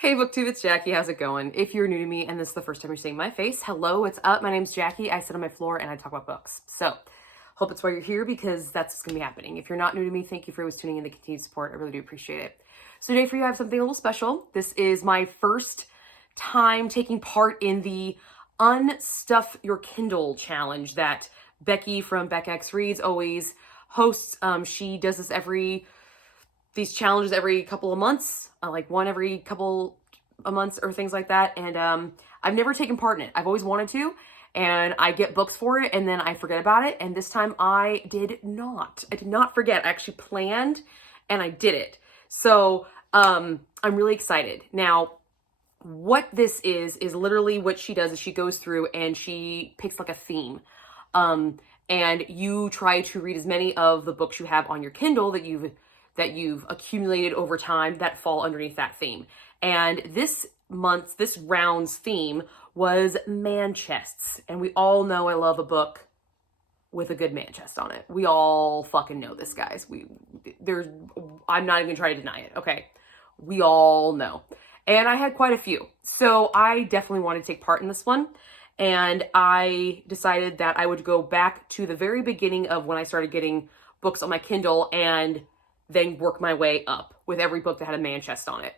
Hey BookTube, it's Jackie. How's it going? If you're new to me and this is the first time you're seeing my face, hello, what's up? My name's Jackie. I sit on my floor and I talk about books. So, hope it's why you're here because that's what's going to be happening. If you're not new to me, thank you for always tuning in, the continued support. I really do appreciate it. So today for you, I have something a little special. This is my first time taking part in the Unstuff Your Kindle challenge that Becky from Beck Reads always hosts. She does this these challenges every couple of months, like one every couple of months or things like that. And I've never taken part in it. I've always wanted to, and I get books for it and then I forget about it. And this time I did not. I did not forget. I actually planned and I did it. So I'm really excited. Now, what this is literally what she does is she goes through and she picks like a theme. And you try to read as many of the books you have on your Kindle that you've accumulated over time that fall underneath that theme. And this round's theme was Manchests. And we all know I love a book with a good Manchest on it. We all fucking know this, guys. I'm not even gonna try to deny it, okay? We all know. And I had quite a few. So I definitely wanted to take part in this one. And I decided that I would go back to the very beginning of when I started getting books on my Kindle and then work my way up with every book that had a Manchest on it.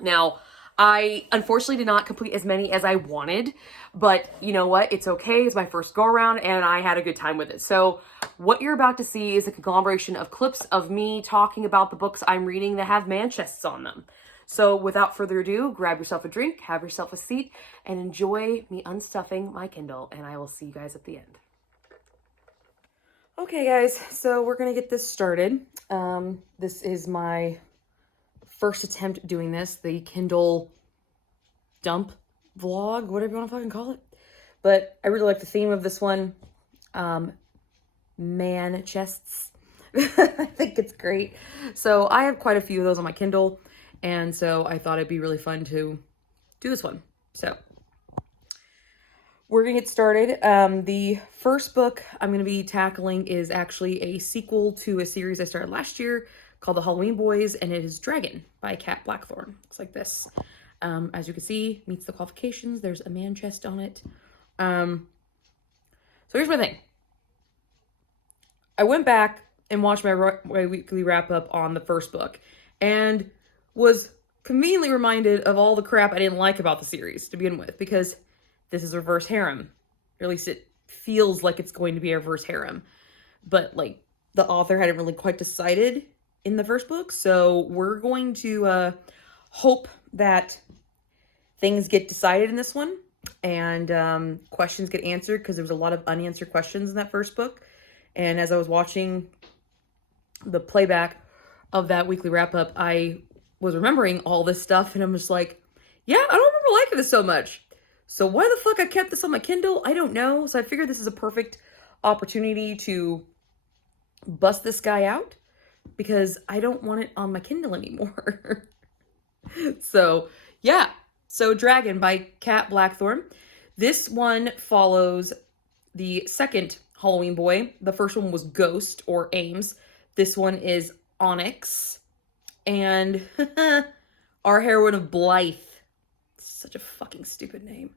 Now, I unfortunately did not complete as many as I wanted, but you know what? It's okay. It's my first go around and I had a good time with it. So what you're about to see is a conglomeration of clips of me talking about the books I'm reading that have Manchests on them. So without further ado, grab yourself a drink, have yourself a seat, and enjoy me unstuffing my Kindle, and I will see you guys at the end. Okay guys, so we're gonna get this started. This is my first attempt doing this, the Kindle dump vlog, whatever you want to fucking call it. But I really like the theme of this one. Manchests. I think it's great. So I have quite a few of those on my Kindle, and so I thought it'd be really fun to do this one. So we're gonna get started. The first book I'm gonna be tackling is actually a sequel to a series I started last year called The Halloween Boys, and it is Dragon by Kat Blackthorne. Looks like this. As you can see, meets the qualifications. There's a Manchest on it. So here's my thing. I went back and watched my weekly wrap-up on the first book and was conveniently reminded of all the crap I didn't like about the series to begin with, because this is reverse harem. Or at least it feels like it's going to be a reverse harem. But, like, the author hadn't really quite decided in the first book. So we're going to hope that things get decided in this one. And questions get answered, because there was a lot of unanswered questions in that first book. And as I was watching the playback of that weekly wrap-up, I was remembering all this stuff. And I'm just like, yeah, I don't remember liking this so much. So why the fuck I kept this on my Kindle, I don't know. So I figured this is a perfect opportunity to bust this guy out, because I don't want it on my Kindle anymore. So yeah, so Dragon by Kat Blackthorne. This one follows the second Halloween boy. The first one was Ghost or Ames. This one is Onyx. And our heroine of Blythe. Such a fucking stupid name.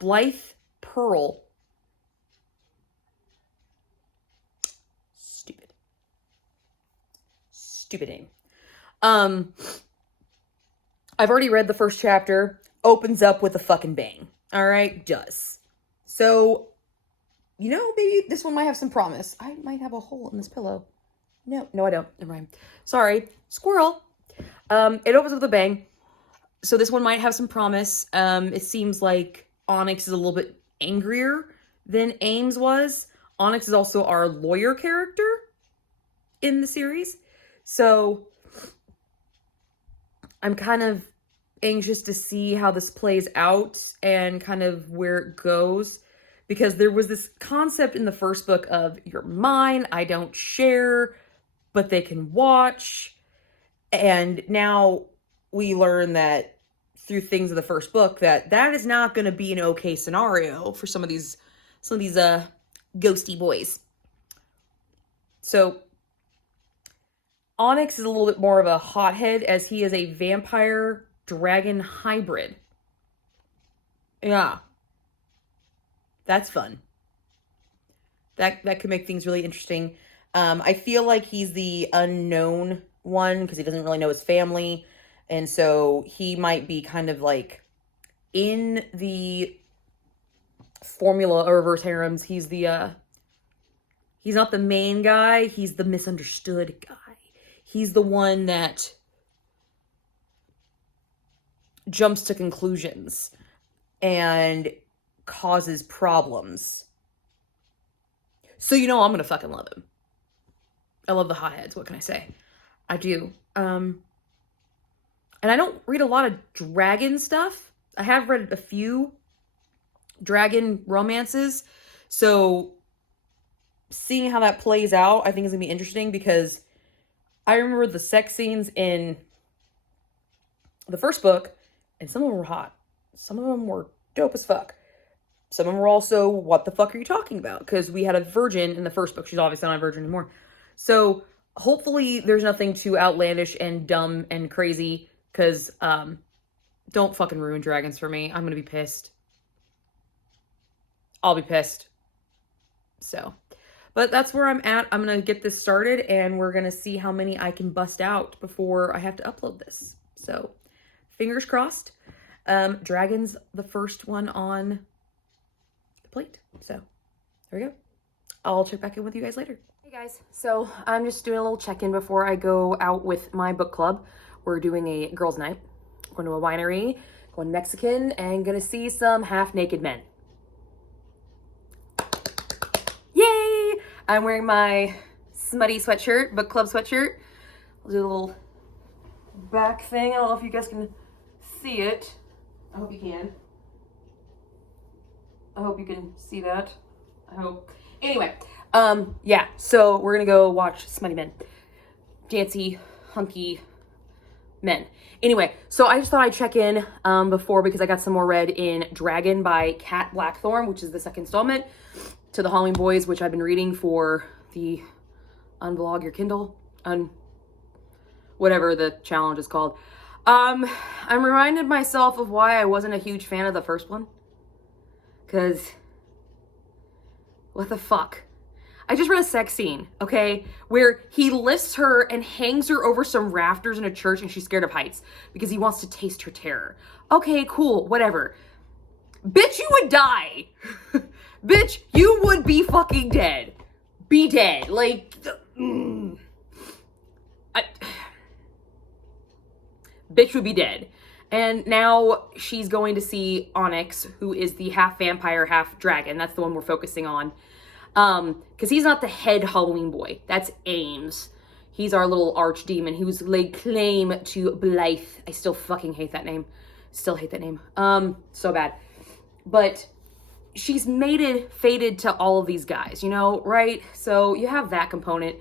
Blythe Pearl. Stupid name. I've already read the first chapter. Opens up with a fucking bang. Alright? Does. So, you know, maybe this one might have some promise. I might have a hole in this pillow. No, I don't. Never mind. Sorry. Squirrel. It opens up with a bang. So this one might have some promise. It seems like Onyx is a little bit angrier than Ames was. Onyx is also our lawyer character in the series. So I'm kind of anxious to see how this plays out and kind of where it goes. Because there was this concept in the first book of, you're mine, I don't share, but they can watch. And now we learn that through things of the first book that is not going to be an okay scenario for some of these ghosty boys. So Onyx is a little bit more of a hothead, as he is a vampire dragon hybrid. Yeah. That's fun. That could make things really interesting. I feel like he's the unknown one because he doesn't really know his family. And so he might be kind of like in the formula of reverse harems. He's not the main guy. He's the misunderstood guy. He's the one that jumps to conclusions and causes problems. So I'm gonna fucking love him. I love the hotheads. What can I say? I do. And I don't read a lot of dragon stuff. I have read a few dragon romances. So seeing how that plays out, I think is gonna be interesting because I remember the sex scenes in the first book, and some of them were hot. Some of them were dope as fuck. Some of them were also, what the fuck are you talking about? Because we had a virgin in the first book. She's obviously not a virgin anymore. So hopefully there's nothing too outlandish and dumb and crazy. Because don't fucking ruin dragons for me. I'm going to be pissed. I'll be pissed. So, but that's where I'm at. I'm going to get this started and we're going to see how many I can bust out before I have to upload this. So, fingers crossed. Dragon's the first one on the plate. So, there we go. I'll check back in with you guys later. Hey guys, so I'm just doing a little check-in before I go out with my book club. We're doing a girls' night. Going to a winery, going Mexican, and gonna see some half-naked men. Yay! I'm wearing my smutty sweatshirt, book club sweatshirt. I'll do a little back thing. I don't know if you guys can see it. I hope you can. I hope you can see that. I hope. Anyway, yeah, so we're gonna go watch smutty men. Dancy, hunky men. Anyway, so I just thought I'd check in before because I got some more read in Dragon by Kat Blackthorne, which is the second installment to the Halloween Boys, which I've been reading for the Unvlog Your Kindle, whatever the challenge is called. I'm reminded myself of why I wasn't a huge fan of the first one. Because, what the fuck? I just read a sex scene, okay, where he lifts her and hangs her over some rafters in a church and she's scared of heights because he wants to taste her terror. Okay, cool, whatever. Bitch, you would die. Bitch, you would be fucking dead. Be dead. Like, bitch would be dead. And now she's going to see Onyx, who is the half vampire, half dragon. That's the one we're focusing on. Because he's not the head Halloween boy. That's Ames. He's our little archdemon who's laid claim to Blythe. I still fucking hate that name. Still hate that name. So bad. But she's fated to all of these guys, you know, right? So you have that component.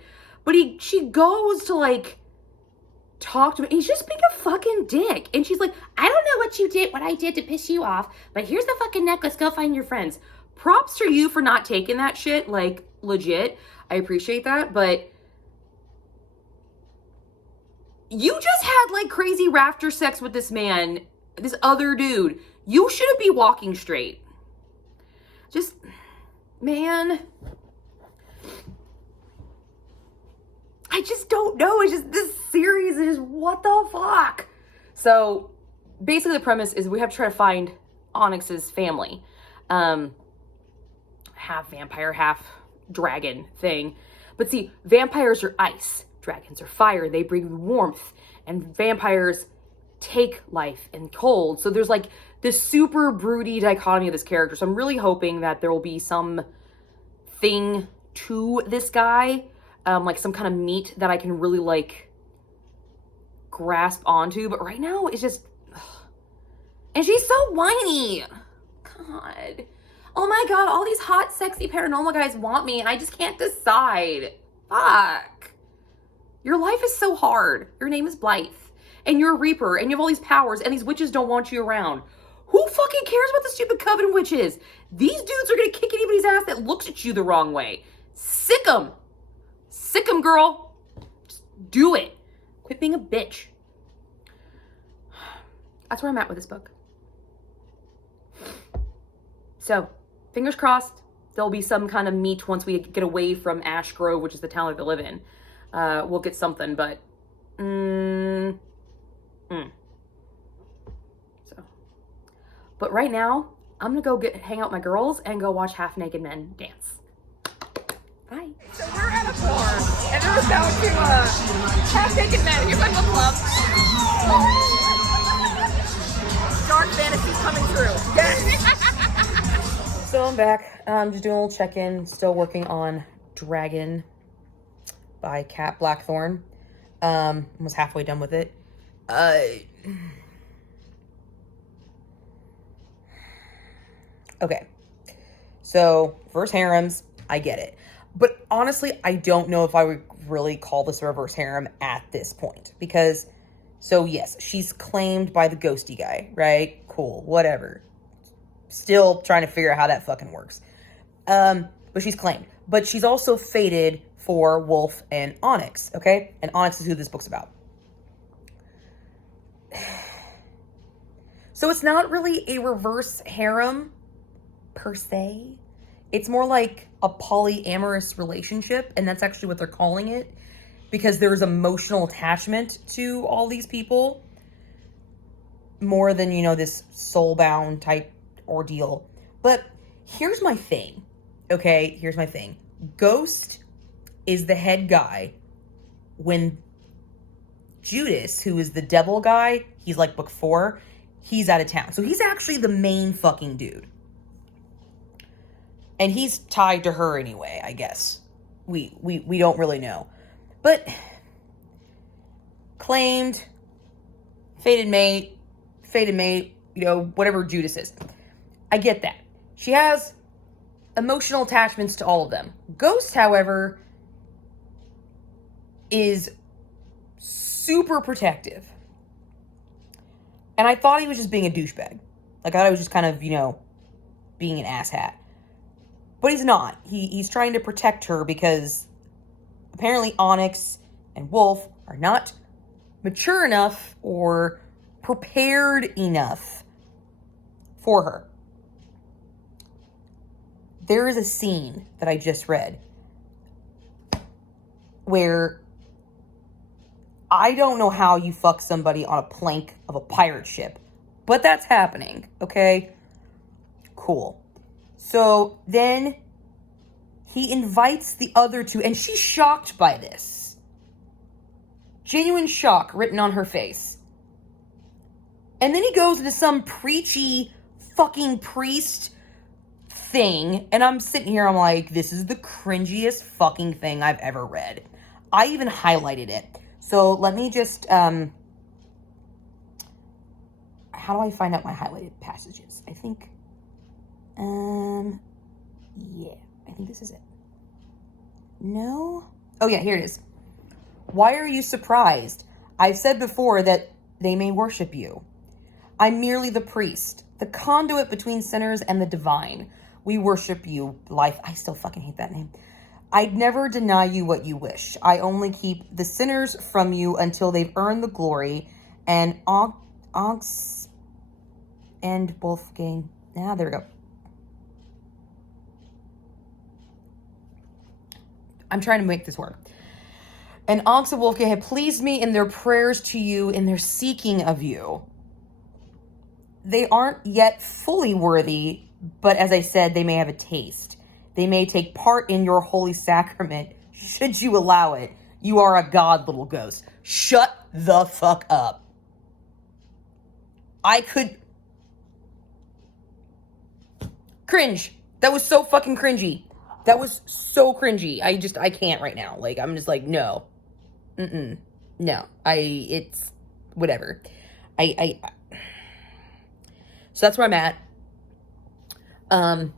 But she goes to, like, talk to him. He's just being a fucking dick. And she's like, I don't know what I did to piss you off, but here's the fucking necklace. Go find your friends. Props to you for not taking that shit, like, legit. I appreciate that, but you just had, like, crazy rafter sex with this man, this other dude. You shouldn't be walking straight. Just, man. I just don't know. It's just, this series is just, what the fuck? So, basically the premise is we have to try to find Onyx's family. Half vampire, half dragon thing. But see, vampires are ice, dragons are fire. They bring warmth, and vampires take life and cold. So there's like this super broody dichotomy of this character. So I'm really hoping that there will be some thing to this guy, like some kind of meat that I can really like grasp onto. But right now it's just, ugh. And she's so whiny. God. Oh my God, all these hot, sexy paranormal guys want me and I just can't decide. Fuck. Your life is so hard. Your name is Blythe. And you're a Reaper and you have all these powers and these witches don't want you around. Who fucking cares about the stupid coven witches? These dudes are gonna kick anybody's ass that looks at you the wrong way. Sick 'em. Sick 'em, girl. Just do it. Quit being a bitch. that's where I'm at with this book. So, fingers crossed, there'll be some kind of meat once we get away from Ash Grove, which is the town that they live in. We'll get something, but... So. But right now, I'm gonna go hang out with my girls and go watch Half Naked Men dance. Bye. So we're at a bar, and they're about to Half Naked Men. Here's my book club. Dark fantasies coming true. Yes. So I'm back. I'm just doing a little check-in. Still working on Dragon by Kat Blackthorne. Almost halfway done with it. Okay. So, reverse harems, I get it. But honestly, I don't know if I would really call this a reverse harem at this point. Because, so yes, she's claimed by the ghosty guy, right? Cool, whatever. Still trying to figure out how that fucking works. But she's claimed. But she's also fated for Wolf and Onyx, okay? And Onyx is who this book's about. So it's not really a reverse harem, per se. It's more like a polyamorous relationship, and that's actually what they're calling it, because there's emotional attachment to all these people, more than, you know, this soul-bound type ordeal. But here's my thing, okay? Here's my thing. Ghost is the head guy when Judas, who is the devil guy, he's like book 4, he's out of town. So he's actually the main fucking dude. And he's tied to her anyway, I guess. We don't really know. But claimed, fated mate, you know, whatever Judas is. I get that. She has emotional attachments to all of them. Ghost, however, is super protective. And I thought he was just being a douchebag. Like, I thought he was just kind of, you know, being an asshat. But he's not. He's trying to protect her because apparently Onyx and Wolf are not mature enough or prepared enough for her. There is a scene that I just read where I don't know how you fuck somebody on a plank of a pirate ship, but that's happening, okay? Cool. So then he invites the other two, and she's shocked by this. Genuine shock written on her face. And then he goes into some preachy fucking priest thing, and I'm sitting here, I'm like, this is the cringiest fucking thing I've ever read. I even highlighted it. So let me just, how do I find out my highlighted passages? I think, yeah, I think this is it. No? Oh yeah, here it is. Why are you surprised? I've said before that they may worship you. I'm merely the priest, the conduit between sinners and the divine. We worship you, life. I still fucking hate that name. I'd never deny you what you wish. I only keep the sinners from you until they've earned the glory. And Onks and Wolfgang. Ah, there we go. I'm trying to make this work. And Onks and Wolfgang have pleased me in their prayers to you, in their seeking of you. They aren't yet fully worthy, but as I said, they may have a taste. They may take part in your holy sacrament, should you allow it. You are a god, little ghost. Shut the fuck up. I could... Cringe. That was so fucking cringy. That was so cringy. I can't right now. Like, I'm just like, no. No. It's... whatever. So that's where I'm at. And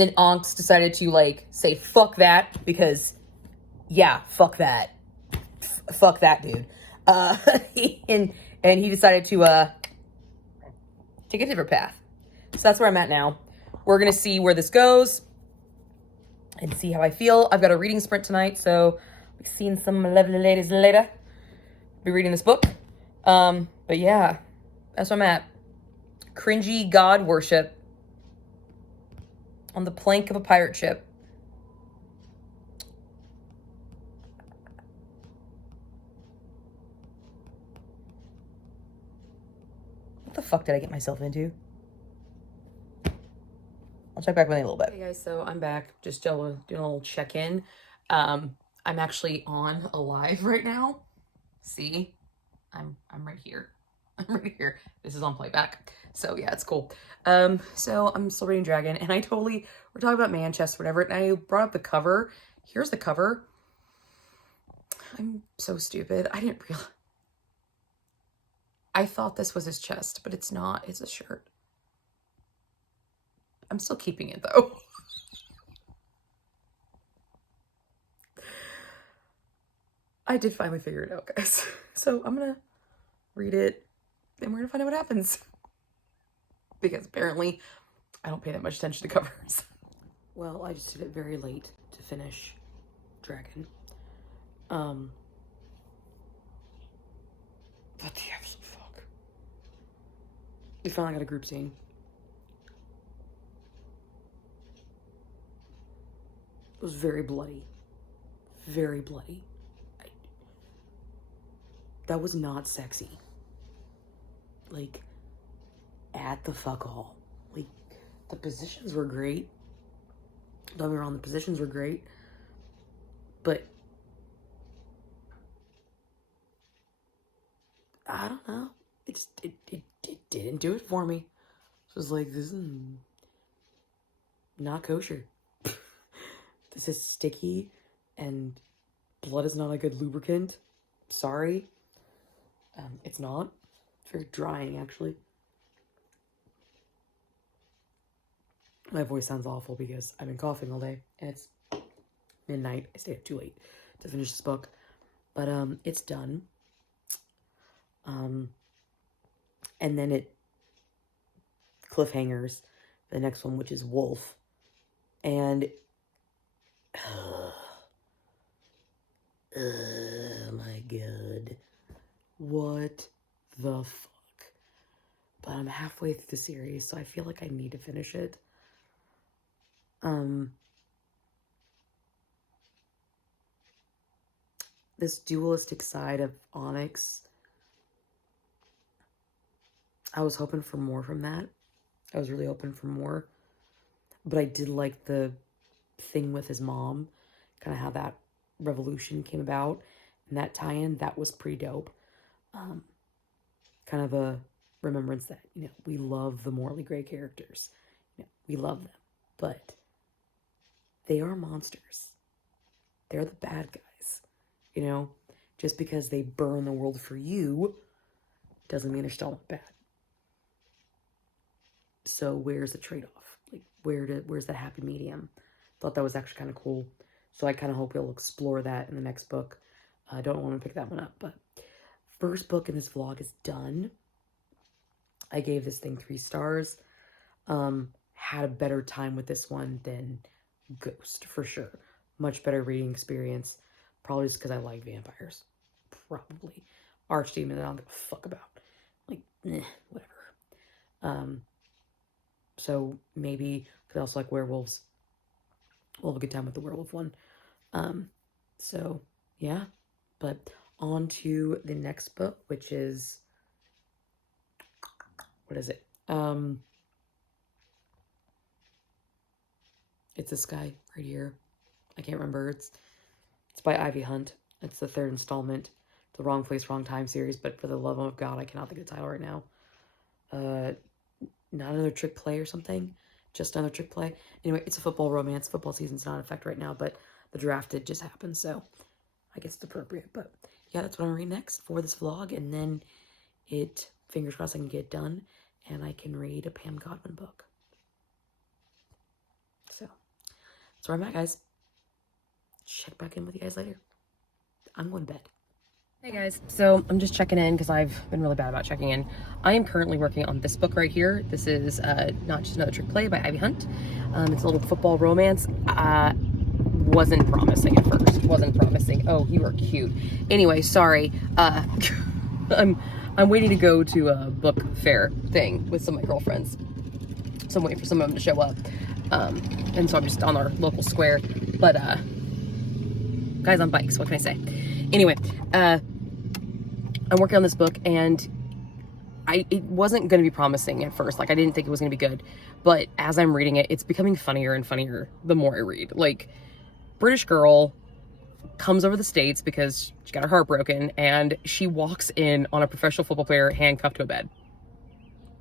then Onks decided to, like, say, fuck that, because, yeah, fuck that. Fuck that, dude. And he decided to, take a different path. So that's where I'm at now. We're going to see where this goes and see how I feel. I've got a reading sprint tonight, so I'll be seeing some lovely ladies later. Be reading this book. But yeah, That's where I'm at. Cringy god worship on the plank of a pirate ship. What the fuck did I get myself into? I'll check back with you in a little bit. Hey guys, so I'm back. Just doing a little check-in. I'm actually on a live right now. See? I'm right here. I'm right here. This is on playback. So yeah, it's cool. So I'm still reading Dragon, and we're talking about Manchests, whatever, and I brought up the cover. Here's the cover. I'm so stupid. I didn't realize. I thought this was his chest, but it's not. It's a shirt. I'm still keeping it though. I did finally figure it out, guys. So I'm gonna read it and we're gonna find out what happens. Because apparently I don't pay that much attention to covers. Well, I just did it very late to finish Dragon. What the absolute fuck? We finally got a group scene. It was very bloody. Very bloody. That was not sexy. Like, at the fuck all. Like, the positions were great. Don't get me wrong, the positions were great. But I don't know. It didn't do it for me. It was like, this is not kosher. This is sticky, and blood is not a good lubricant. Sorry. It's not. It's very drying, actually. My voice sounds awful because I've been coughing all day, and it's midnight. I stayed up too late to finish this book. But it's done. And then it cliffhangers the next one, which is Wolf. And oh my god. What the fuck? But I'm halfway through the series, so I feel like I need to finish it. This dualistic side of Onyx, I was hoping for more from that. I was really hoping for more. But I did like the thing with his mom, kind of how that revolution came about, and that tie-in, that was pretty dope. Kind of a remembrance that, you know, we love the morally gray characters. You know, we love them, but they are monsters. They're the bad guys. You know, just because they burn the world for you doesn't mean they're still not bad. So where's the trade-off? Like, where's that happy medium? Thought that was actually kind of cool. So I kind of hope we'll explore that in the next book. I don't want to pick that one up, but first book in this vlog is done. I gave this thing 3 stars. Had a better time with this one than Ghost, for sure. Much better reading experience. Probably just because I like vampires. Probably. Archdemon that I don't give a fuck about. Like, whatever. So maybe, because I also like werewolves, we'll have a good time with the werewolf one. So, yeah. But on to the next book, which is, what is it? It's this guy right here. I can't remember. It's by Ivy Hunt. It's the 3rd installment. The Wrong Place, Wrong Time series, but for the love of God, I cannot think of the title right now. Not Another Trick Play or something. Just Another Trick Play. Anyway, it's a football romance. Football season's not in effect right now, but the draft did just happen, so I guess it's appropriate. But yeah, that's what I'm reading next for this vlog, and then it, fingers crossed, I can get it done, and I can read a Pam Godwin book. So that's where I'm at, guys. Check back in with you guys later. I'm going to bed. Hey guys, so I'm just checking in because I've been really bad about checking in. I am currently working on this book right here. This is Not Just Another Trick Play by Ivy Hunt. It's a little football romance. Wasn't promising at first. Wasn't promising. Oh, you are cute. Anyway, sorry. I'm I'm waiting to go to a book fair thing with some of my girlfriends. So I'm waiting for some of them to show up. And so I'm just on our local square. But, guys on bikes, what can I say? Anyway, I'm working on this book, and it wasn't going to be promising at first. Like, I didn't think it was going to be good. But as I'm reading it, it's becoming funnier and funnier the more I read. Like, British girl comes over the States because she got her heart broken, and she walks in on a professional football player handcuffed to a bed.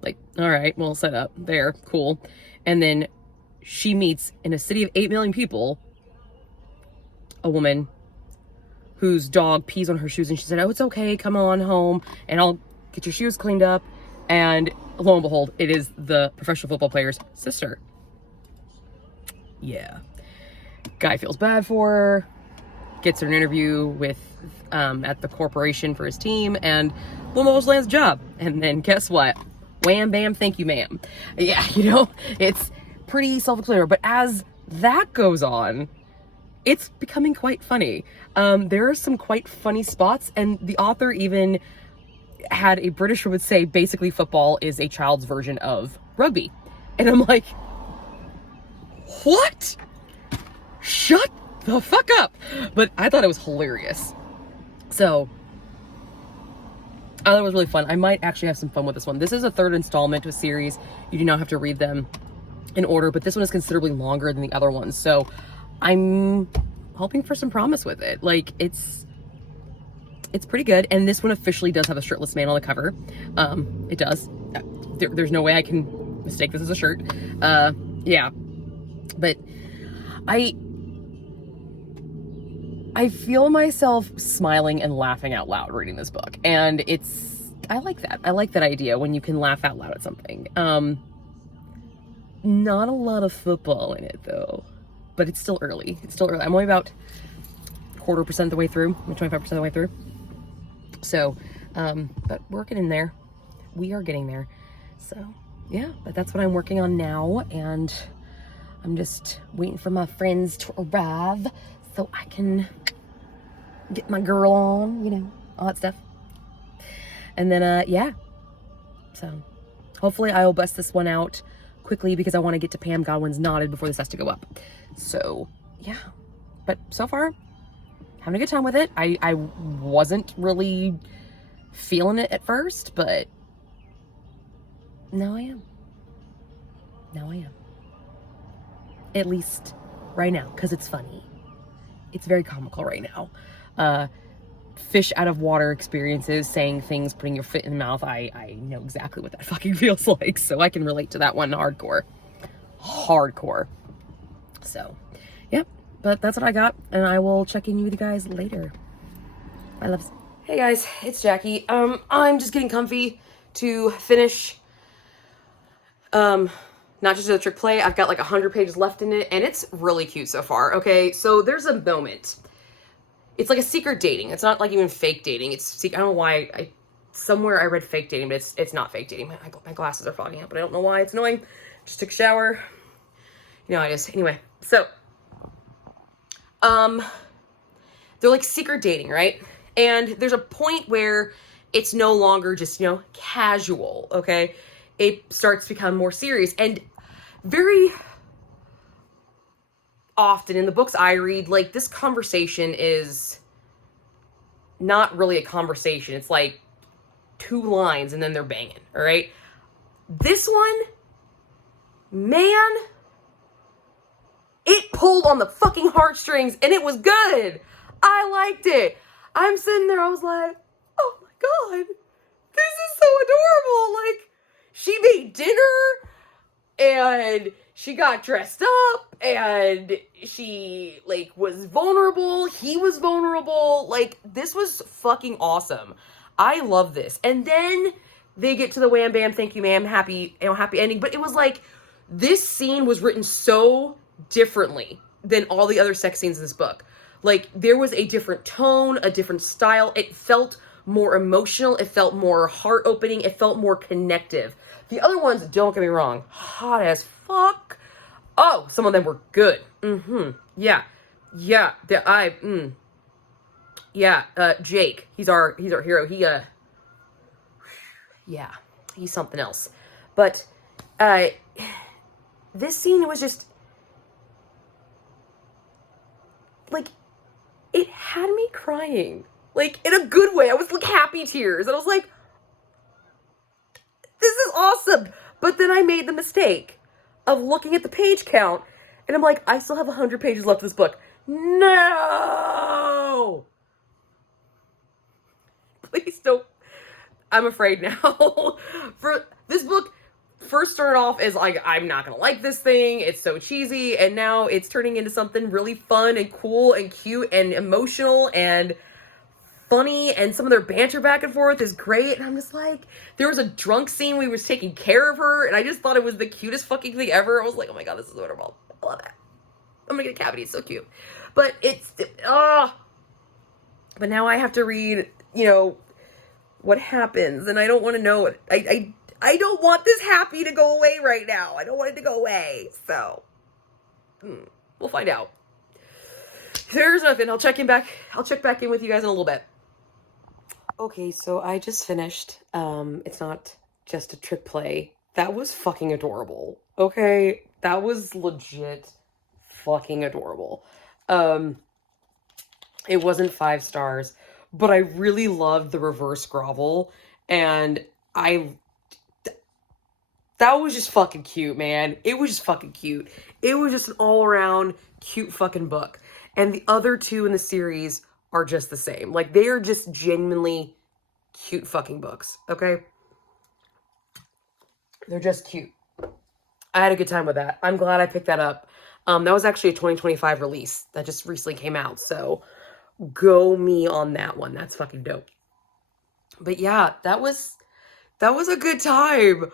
Like, all right, well, set up there, cool. And then she meets, in a city of 8 million people, a woman whose dog pees on her shoes, and she said, oh, it's okay, come on home and I'll get your shoes cleaned up. And lo and behold, it is the professional football player's sister. Yeah. Guy feels bad for her, gets her an interview with at the corporation for his team, and lo and behold, lands a job. And then guess what? Wham, bam, thank you, ma'am. Yeah, it's pretty self-explanatory. But as that goes on, it's becoming quite funny. There are some quite funny spots, and the author even had a British would say basically football is a child's version of rugby. And I'm like, what? Shut the fuck up. But I thought it was hilarious. So I thought it was really fun. I might actually have some fun with this one. This is a third installment to a series. You do not have to read them in order, but this one is considerably longer than the other ones. So I'm hoping for some promise with it. Like, it's pretty good. And this one officially does have a shirtless man on the cover. It does. There's no way I can mistake this as a shirt. Yeah. But I feel myself smiling and laughing out loud reading this book. And I like that. I like that idea when you can laugh out loud at something. Not a lot of football in it though, but it's still early. I'm only about 25% of the way through, 25% of the way through. So, but we're getting there. We are getting there. So yeah, but that's what I'm working on now. And I'm just waiting for my friends to arrive so I can get my girl on, all that stuff. And then, yeah. So hopefully I will bust this one out quickly because I want to get to Pam Godwin's Knotted before this has to go up. So yeah, but so far having a good time with it. I wasn't really feeling it at first, but now I am. At least right now, because it's funny. It's very comical right now. Fish out of water experiences, saying things, putting your foot in the mouth. I know exactly what that fucking feels like, so I can relate to that one hardcore. So, yep, but that's what I got, and I will check in with you guys later. Bye, loves. Hey guys, it's Jackie. I'm just getting comfy to finish, not just a trick play. I've got like 100 pages left in it, and it's really cute so far. Okay, so there's a moment. It's like a secret dating. It's not like even fake dating. I don't know why. Somewhere I read fake dating, but it's not fake dating. My glasses are fogging up, but I don't know why. It's annoying. Just took a shower. I just, anyway. So, they're like secret dating, right? And there's a point where it's no longer just, casual, okay? It starts to become more serious. And very often in the books I read, like, this conversation is not really a conversation. It's like 2 lines and then they're banging, all right? This one, man, it pulled on the fucking heartstrings and it was good. I liked it. I'm sitting there, I was like, oh my God, this is so adorable. Like, she made dinner and she got dressed up and she, like, was vulnerable. He was vulnerable. Like, this was fucking awesome. I love this. And then they get to the wham bam, thank you ma'am, happy ending. But it was like, this scene was written so differently than all the other sex scenes in this book. Like, there was a different tone, a different style. It felt more emotional. It felt more heart-opening. It felt more connective. The other ones, don't get me wrong, hot as fuck. Oh, some of them were good. Yeah. Jake, he's our hero. yeah, he's something else. But this scene was just, like, it had me crying. Like, in a good way. I was like happy tears. And I was like, this is awesome. But then I made the mistake of looking at the page count. And I'm like, I still have 100 pages left of this book. No! Please don't. I'm afraid now. For this book first started off as like, I'm not gonna like this thing, it's so cheesy, and now it's turning into something really fun and cool and cute and emotional and funny, and some of their banter back and forth is great. And I'm just like, there was a drunk scene where he was taking care of her, and I just thought it was the cutest fucking thing ever. I was like, oh my god, this is wonderful. I love it. I'm gonna get a cavity, it's so cute. But it's, but now I have to read, you know, what happens, and I don't want to know it. I don't want this happy to go away right now. I don't want it to go away. So, we'll find out. There's nothing. I'll check back in with you guys in a little bit. Okay, so I just finished. It's not just a trick play. That was fucking adorable. Okay, that was legit fucking adorable. It wasn't 5 stars, but I really loved the reverse grovel, and that was just fucking cute, man. It was just fucking cute. It was just an all-around cute fucking book. And the other 2 in the series are just the same. Like, they are just genuinely cute fucking books, okay? They're just cute. I had a good time with that. I'm glad I picked that up. That was actually a 2025 release that just recently came out, so go me on that one. That's fucking dope. But yeah, that was a good time.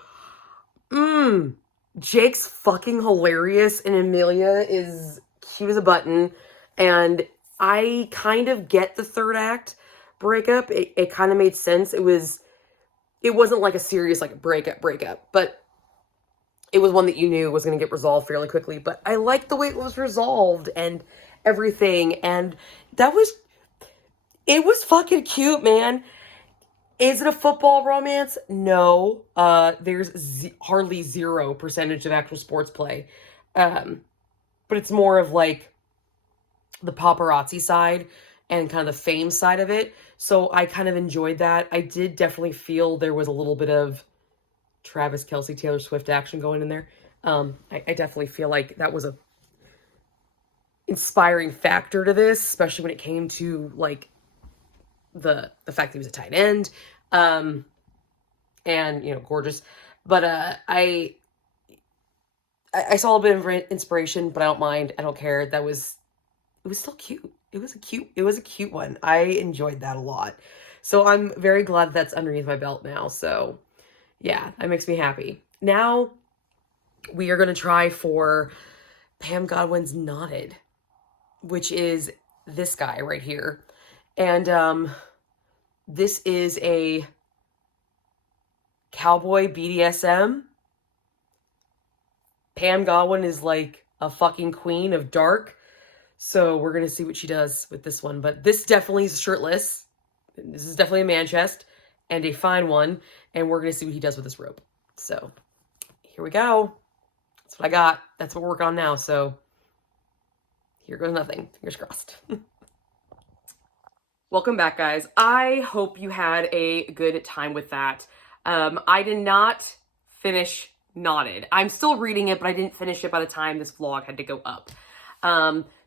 Jake's fucking hilarious, and Amelia is cute as a button, and I kind of get the third act breakup. It kind of made sense. It wasn't like a serious like breakup, but it was one that you knew was going to get resolved fairly quickly. But I liked the way it was resolved and everything, and it was fucking cute, man. Is it a football romance? No. There's hardly 0% of actual sports play. But it's more of like the paparazzi side and kind of the fame side of it. So I kind of enjoyed that. I did definitely feel there was a little bit of Travis Kelce, Taylor Swift action going in there. I definitely feel like that was a inspiring factor to this, especially when it came to like the fact that he was a tight end, and, you know, gorgeous. But I saw a bit of inspiration, but I don't mind. I don't care. It was still cute. It was a cute one. I enjoyed that a lot. So I'm very glad that's underneath my belt now. So yeah, that makes me happy. Now we are going to try for Pam Godwin's Knotted, which is this guy right here. And this is a cowboy BDSM. Pam Godwin is like a fucking queen of dark. So we're going to see what she does with this one. But this definitely is shirtless. This is definitely a Manchest and a fine one. And we're going to see what he does with this rope. So here we go. That's what I got. That's what we're working on now. So here goes nothing. Fingers crossed. Welcome back, guys. I hope you had a good time with that. I did not finish Knotted. I'm still reading it, but I didn't finish it by the time this vlog had to go up.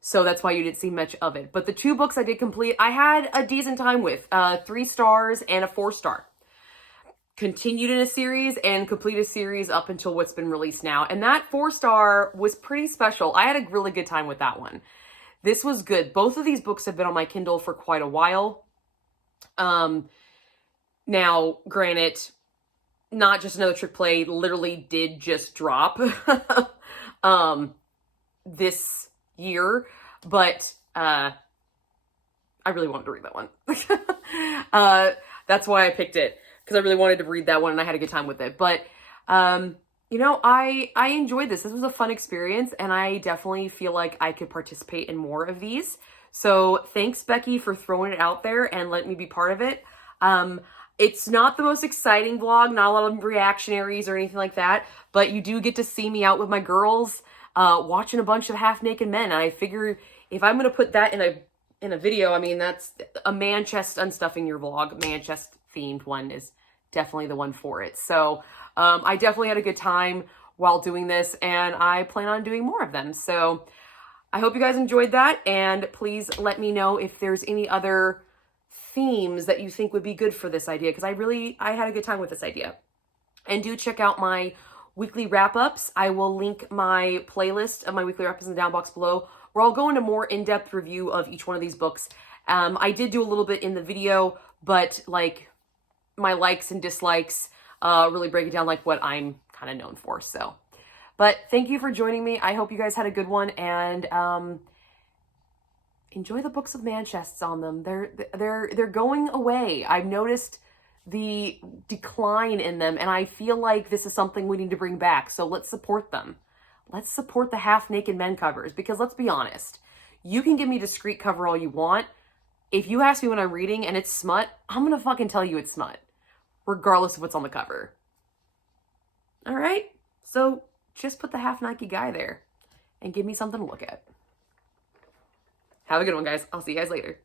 So that's why you didn't see much of it. But the 2 books I did complete, I had a decent time with. 3 stars and a 4-star. Continued in a series and complete a series up until what's been released now. And that 4-star was pretty special. I had a really good time with that one. This was good. Both of these books have been on my Kindle for quite a while. Now, granted, not just another trick play, literally did just drop this year, but I really wanted to read that one. That's why I picked it, because I really wanted to read that one and I had a good time with it. But you know, I enjoyed this. This was a fun experience, and I definitely feel like I could participate in more of these. So thanks, Becky, for throwing it out there and letting me be part of it. It's not the most exciting vlog, not a lot of reactionaries or anything like that, but you do get to see me out with my girls, watching a bunch of half-naked men. And I figure if I'm going to put that in a video, I mean, that's a Manchest unstuffing your vlog. Manchest themed one is definitely the one for it. So I definitely had a good time while doing this, and I plan on doing more of them. So I hope you guys enjoyed that, and please let me know if there's any other themes that you think would be good for this idea, because I had a good time with this idea. And do check out my weekly wrap-ups. I will link my playlist of my weekly wrap-ups in the down box below, where I'll go into more in-depth review of each one of these books. I did do a little bit in the video, but like my likes and dislikes really break it down like what I'm kind of known for. So, but thank you for joining me. I hope you guys had a good one, and enjoy the books of Manchests on them. They're going away. I've noticed the decline in them, and I feel like this is something we need to bring back. So let's support them. Let's support the half-naked men covers, because let's be honest, you can give me discreet cover all you want. If you ask me when I'm reading and it's smut, I'm gonna fucking tell you it's smut, regardless of what's on the cover. All right? So just put the half-naked guy there and give me something to look at. Have a good one, guys. I'll see you guys later.